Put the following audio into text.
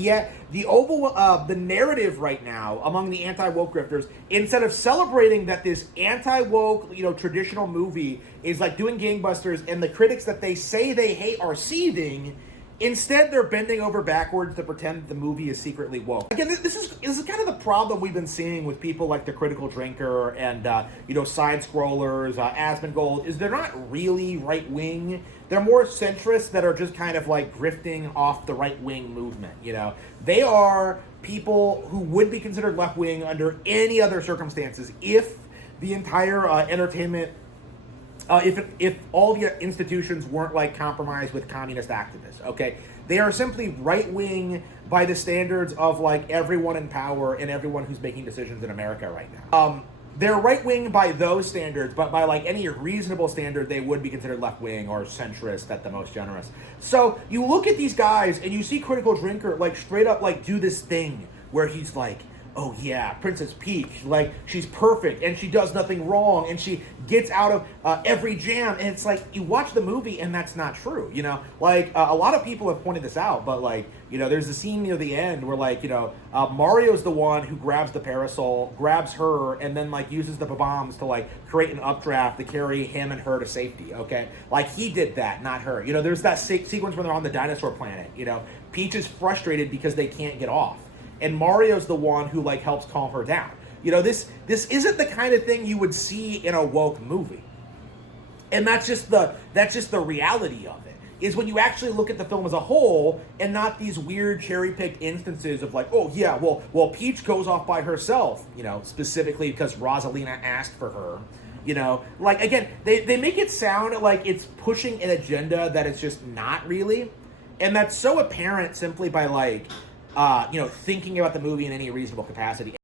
Yet the narrative right now among the anti-woke grifters, instead of celebrating that this anti-woke, traditional movie is like doing gangbusters, and the critics that they say they hate are seething, instead they're bending over backwards to pretend that the movie is secretly woke. Again, this is kind of the problem we've been seeing with people like the Critical Drinker and side scrollers, Asmongold, is they're not really right wing. They're more centrists that are just kind of like grifting off the right wing movement. They are people who would be considered left wing under any other circumstances if the entire entertainment. If all the institutions weren't like compromised with communist activists, okay? They are simply right-wing by the standards of like everyone in power and everyone who's making decisions in America right now. They're right-wing by those standards, but by like any reasonable standard, they would be considered left-wing or centrist at the most generous. So you look at these guys and you see Critical Drinker like straight up like do this thing where he's like, oh yeah, Princess Peach, like she's perfect and she does nothing wrong and she gets out of every jam, and it's like you watch the movie and that's not true. A lot of people have pointed this out, but there's a scene near the end where Mario's the one who grabs the parasol, grabs her, and then uses the bombs to create an updraft to carry him and her to safety. Okay, he did that, not her. There's that sequence when they're on the dinosaur planet. Peach is frustrated because they can't get off, and Mario's the one who helps calm her down. This isn't the kind of thing you would see in a woke movie, and that's just the reality of it. Is when you actually look at the film as a whole, and not these weird cherry-picked instances of oh yeah, well Peach goes off by herself, specifically because Rosalina asked for her. Again, they make it sound like it's pushing an agenda that it's just not really, and that's so apparent simply by thinking about the movie in any reasonable capacity.